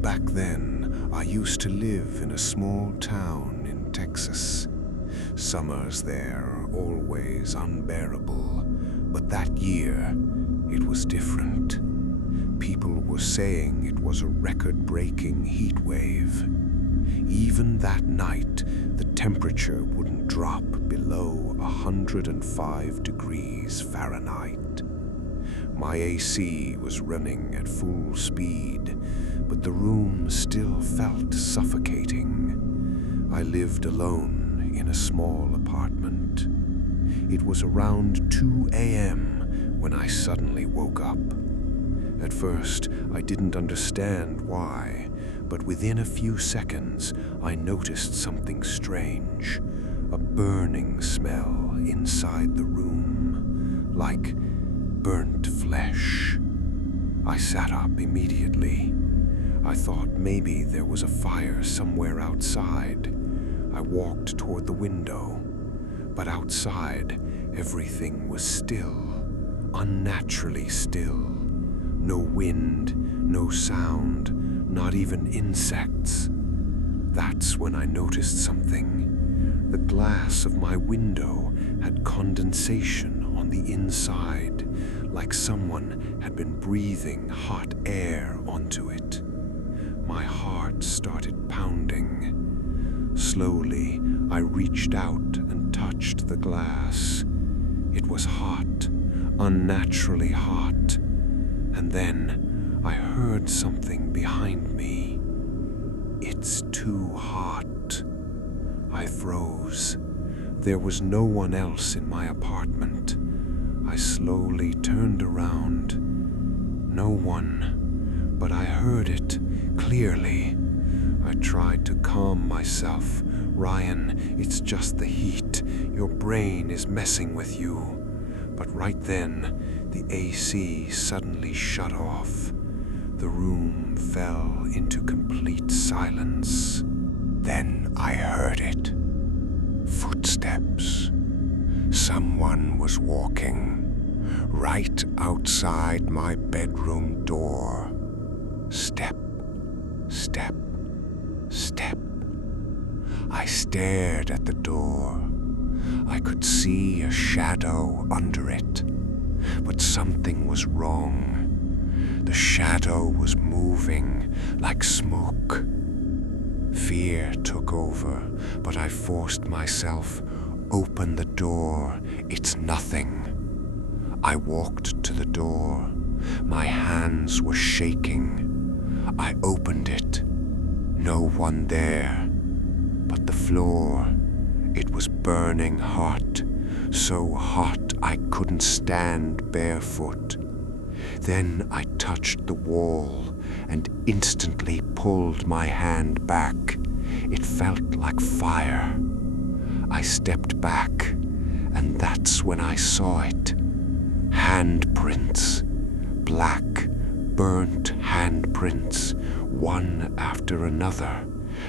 Back then, I used to live in a small town in Texas. Summers there are always unbearable, but that year, it was different. People were saying it was a record-breaking heat wave. Even that night, the temperature wouldn't drop below 105 degrees Fahrenheit. My AC was running at full speed, but the room still felt suffocating. I lived alone in a small apartment. It was around 2 a.m. when I suddenly woke up. At first, I didn't understand why, but within a few seconds, I noticed something strange. A burning smell inside the room, like burnt flesh. I sat up immediately. I thought maybe there was a fire somewhere outside. I walked toward the window, but outside, everything was still, unnaturally still. No wind, no sound, not even insects. That's when I noticed something. The glass of my window had condensation on the inside, like someone had been breathing hot air onto it. My heart started pounding. Slowly, I reached out and touched the glass. It was hot, unnaturally hot. And then I heard something behind me. "It's too hot." I froze. There was no one else in my apartment. I slowly turned around. No one, but I heard it clearly. I tried to calm myself. "Ryan, it's just the heat. Your brain is messing with you." But right then, the AC suddenly shut off. The room fell into complete silence. Then I heard it. Footsteps. Someone was walking right outside my bedroom door. Step, step, step. I stared at the door. I could see a shadow under it, but something was wrong. The shadow was moving like smoke. Fear took over, but I forced myself. Open the door. It's nothing. I walked to the door. My hands were shaking. I opened it. No one there. But the floor, it was burning hot. So hot I couldn't stand barefoot. Then I touched the wall and instantly pulled my hand back. It felt like fire. I stepped back, and that's when I saw it. Handprints. Black, burnt handprints, one after another,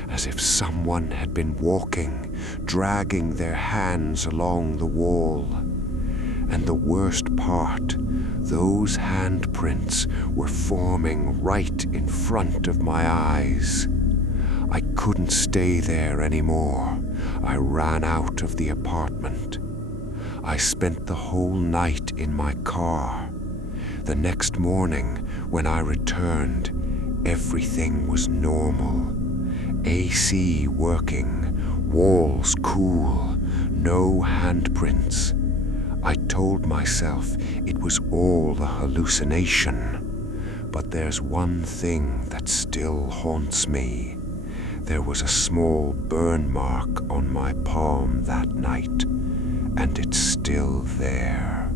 as if someone had been walking, dragging their hands along the wall. And the worst part, those handprints were forming right in front of my eyes. I couldn't stay there anymore. I ran out of the apartment. I spent the whole night in my car. The next morning, when I returned, everything was normal. AC working, walls cool, no handprints. I told myself it was all a hallucination. But there's one thing that still haunts me. There was a small burn mark on my palm that night, and it's still there.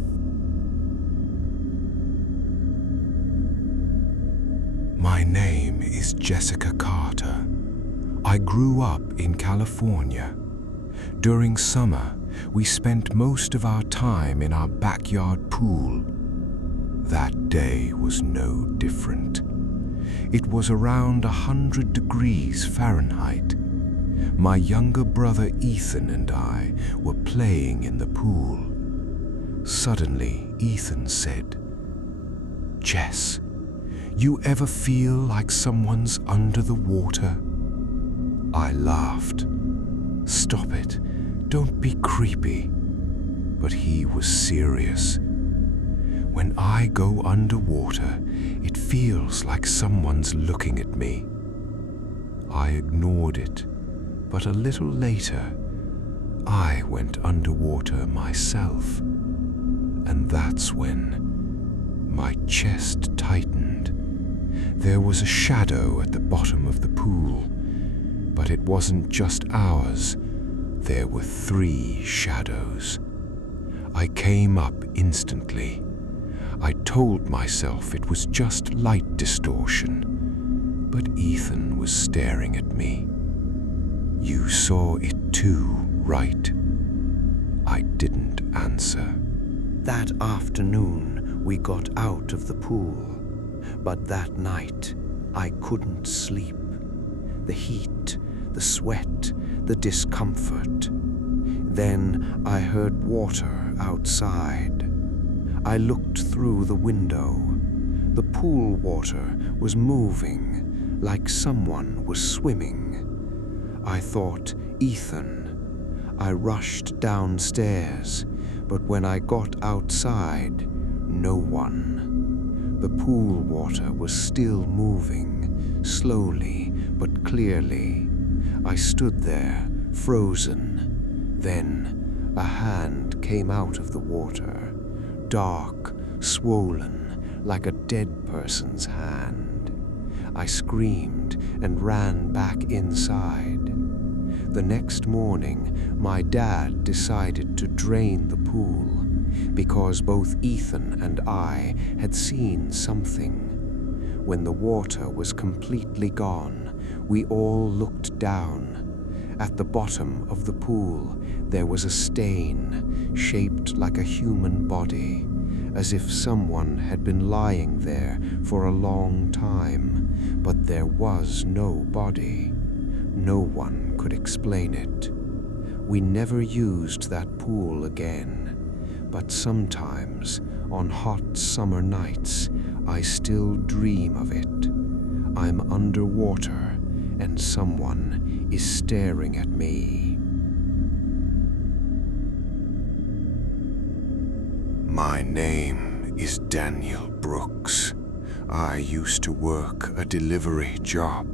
My name is Jessica Carter. I grew up in California. During summer, we spent most of our time in our backyard pool. That day was no different. It was around 100 degrees Fahrenheit. My younger brother Ethan and I were playing in the pool. Suddenly, Ethan said, "Jess, You ever feel like someone's under the water?" I laughed. "Stop it. Don't be creepy." But he was serious. "When I go underwater, it feels like someone's looking at me." I ignored it, but a little later, I went underwater myself. And that's when my chest tightened. There was a shadow at the bottom of the pool, but it wasn't just ours. There were 3 shadows. I came up instantly. I told myself it was just light distortion, but Ethan was staring at me. "You saw it too, right?" I didn't answer. That afternoon, we got out of the pool, but that night, I couldn't sleep. The heat, the sweat, the discomfort. Then I heard water outside. I looked through the window. The pool water was moving, like someone was swimming. I thought, Ethan. I rushed downstairs, but when I got outside, no one. The pool water was still moving, slowly but clearly. I stood there, frozen. Then a hand came out of the water, dark, swollen, like a dead person's hand. I screamed and ran back inside. The next morning, my dad decided to drain the pool because both Ethan and I had seen something. When the water was completely gone, we all looked down. At the bottom of the pool, there was a stain shaped like a human body, as if someone had been lying there for a long time, but there was no body. No one could explain it. We never used that pool again, but sometimes, on hot summer nights, I still dream of it. I'm underwater, and someone is staring at me. My name is Daniel Brooks. I used to work a delivery job.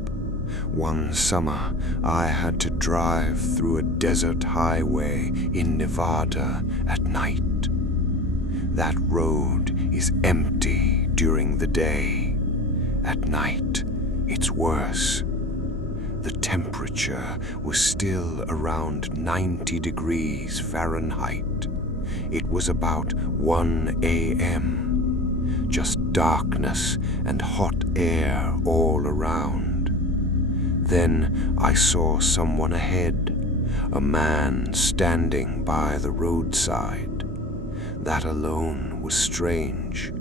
One summer, I had to drive through a desert highway in Nevada at night. That road is empty during the day. At night, it's worse. The temperature was still around 90 degrees Fahrenheit. It was about 1 a.m. Just darkness and hot air all around. Then I saw someone ahead, a man standing by the roadside. That alone was strange.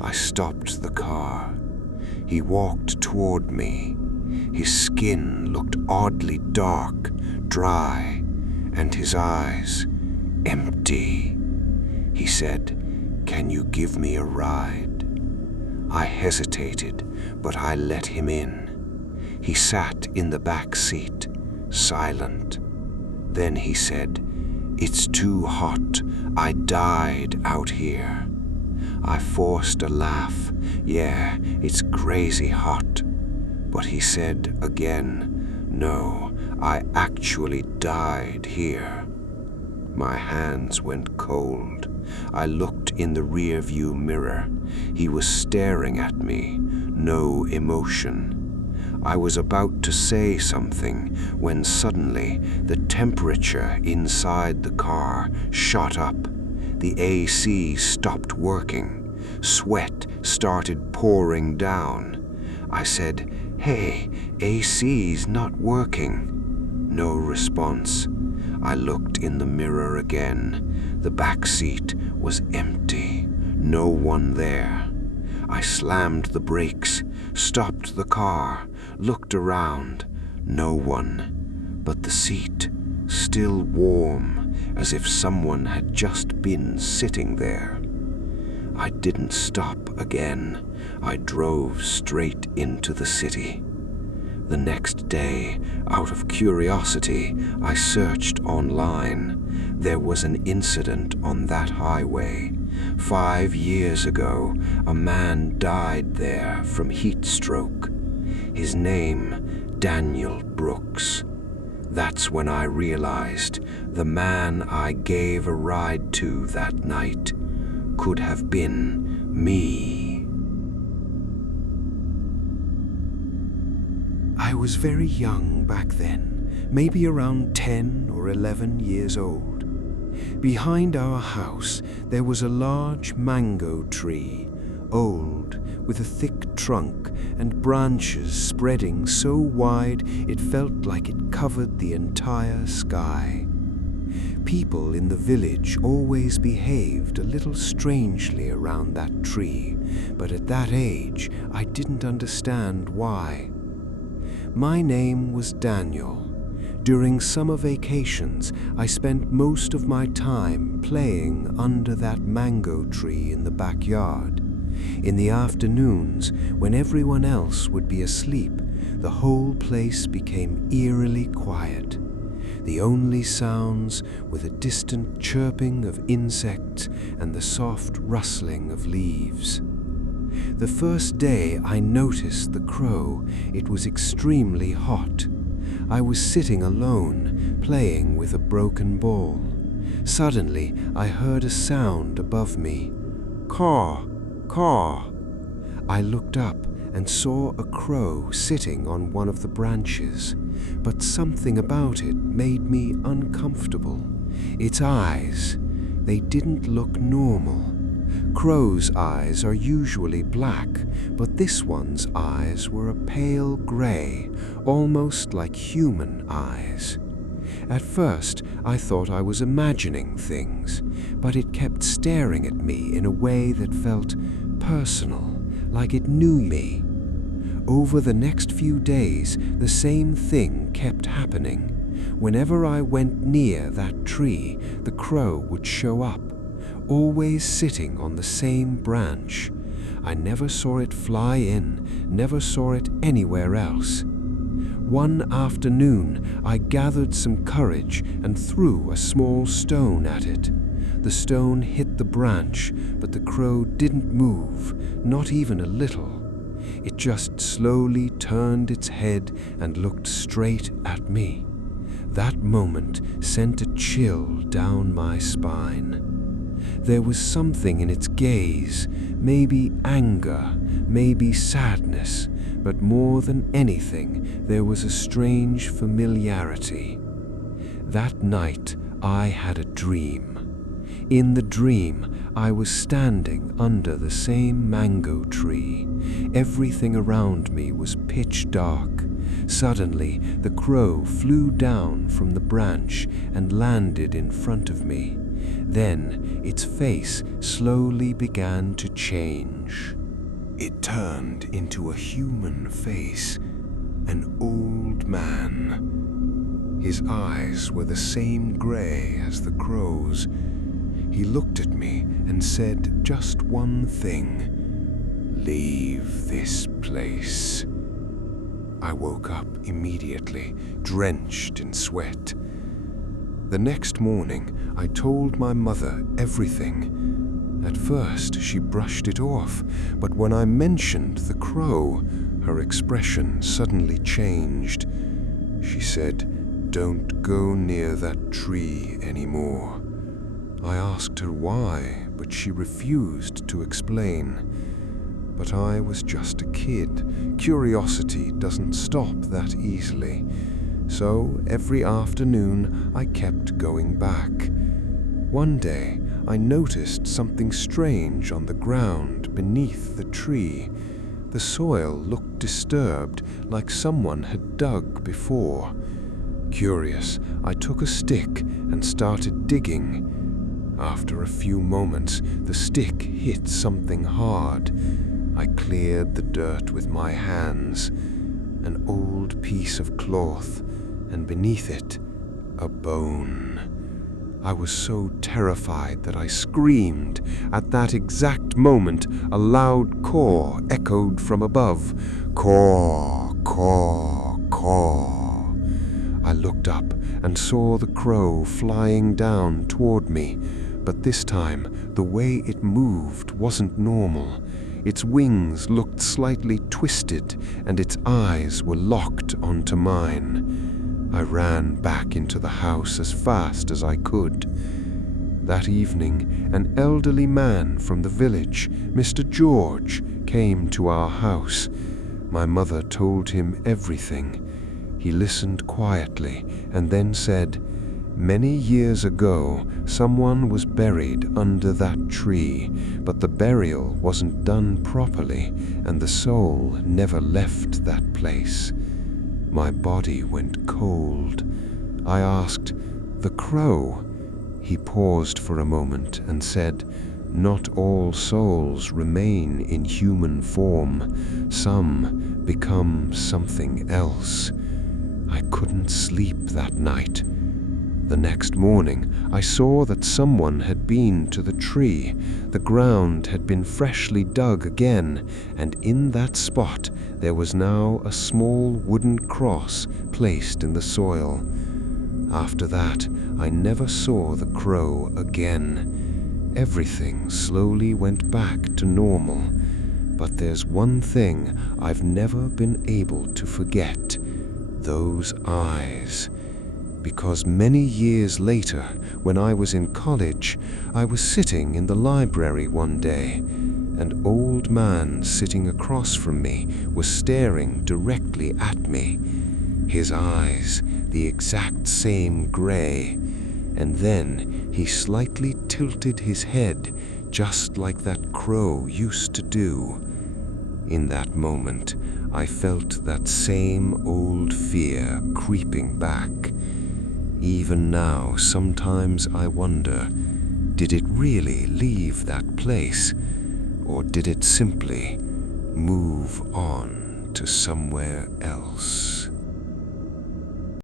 I stopped the car. He walked toward me. His skin looked oddly dark, dry, and his eyes empty. He said, "Can you give me a ride?" I hesitated, but I let him in. He sat in the back seat, silent. Then he said, "It's too hot. I died out here." I forced a laugh. "Yeah, it's crazy hot." But he said again, "No, I actually died here." My hands went cold. I looked in the rearview mirror. He was staring at me, no emotion. I was about to say something when suddenly the temperature inside the car shot up. The AC stopped working. Sweat started pouring down. I said, "Hey, AC's not working." No response. I looked in the mirror again. The back seat was empty. No one there. I slammed the brakes, stopped the car, looked around. No one. But the seat, still warm, as if someone had just been sitting there. I didn't stop again. I drove straight into the city. The next day, out of curiosity, I searched online. There was an incident on that highway. 5 years ago, a man died there from heat stroke. His name, Daniel Brooks. That's when I realized the man I gave a ride to that night could have been me. I was very young back then, maybe around 10 or 11 years old. Behind our house, there was a large mango tree, old, with a thick trunk and branches spreading so wide it felt like it covered the entire sky. People in the village always behaved a little strangely around that tree, but at that age, I didn't understand why. My name was Daniel. During summer vacations, I spent most of my time playing under that mango tree in the backyard. In the afternoons, when everyone else would be asleep, the whole place became eerily quiet. The only sounds were the distant chirping of insects and the soft rustling of leaves. The first day I noticed the crow, it was extremely hot. I was sitting alone, playing with a broken ball. Suddenly, I heard a sound above me. Caw, caw. I looked up and saw a crow sitting on one of the branches, but something about it made me uncomfortable. Its eyes, they didn't look normal. Crows' eyes are usually black, but this one's eyes were a pale gray, almost like human eyes. At first, I thought I was imagining things, but it kept staring at me in a way that felt personal, like it knew me. Over the next few days, the same thing kept happening. Whenever I went near that tree, the crow would show up, always sitting on the same branch. I never saw it fly in, never saw it anywhere else. One afternoon, I gathered some courage and threw a small stone at it. The stone hit the branch, but the crow didn't move, not even a little. It just slowly turned its head and looked straight at me. That moment sent a chill down my spine. There was something in its gaze, maybe anger, maybe sadness, but more than anything, there was a strange familiarity. That night, I had a dream. In the dream, I was standing under the same mango tree. Everything around me was pitch dark. Suddenly, the crow flew down from the branch and landed in front of me. Then, its face slowly began to change. It turned into a human face, an old man. His eyes were the same gray as the crow's. He looked at me and said just one thing: "Leave this place." I woke up immediately, drenched in sweat. The next morning, I told my mother everything. At first, she brushed it off, but when I mentioned the crow, her expression suddenly changed. She said, "Don't go near that tree anymore." I asked her why, but she refused to explain. But I was just a kid. Curiosity doesn't stop that easily. So every afternoon I kept going back. One day I noticed something strange on the ground beneath the tree. The soil looked disturbed, like someone had dug before. Curious, I took a stick and started digging. After a few moments, the stick hit something hard. I cleared the dirt with my hands. An old piece of cloth, and beneath it, a bone. I was so terrified that I screamed. At that exact moment, a loud caw echoed from above. Caw, caw, caw. I looked up and saw the crow flying down toward me, but this time the way it moved wasn't normal. Its wings looked slightly twisted and its eyes were locked onto mine. I ran back into the house as fast as I could. That evening, an elderly man from the village, Mr. George, came to our house. My mother told him everything. He listened quietly and then said, "Many years ago, someone was buried under that tree, but the burial wasn't done properly, and the soul never left that place." My body went cold. I asked, "The crow?" He paused for a moment and said, "Not all souls remain in human form. Some become something else." I couldn't sleep that night. The next morning, I saw that someone had been to the tree. The ground had been freshly dug again, and in that spot there was now a small wooden cross placed in the soil. After that, I never saw the crow again. Everything slowly went back to normal. But there's one thing I've never been able to forget: those eyes. Because many years later, when I was in college, I was sitting in the library one day. An old man sitting across from me was staring directly at me. His eyes, the exact same gray. And then he slightly tilted his head, just like that crow used to do. In that moment, I felt that same old fear creeping back. Even now, sometimes I wonder, did it really leave that place? Or did it simply move on to somewhere else?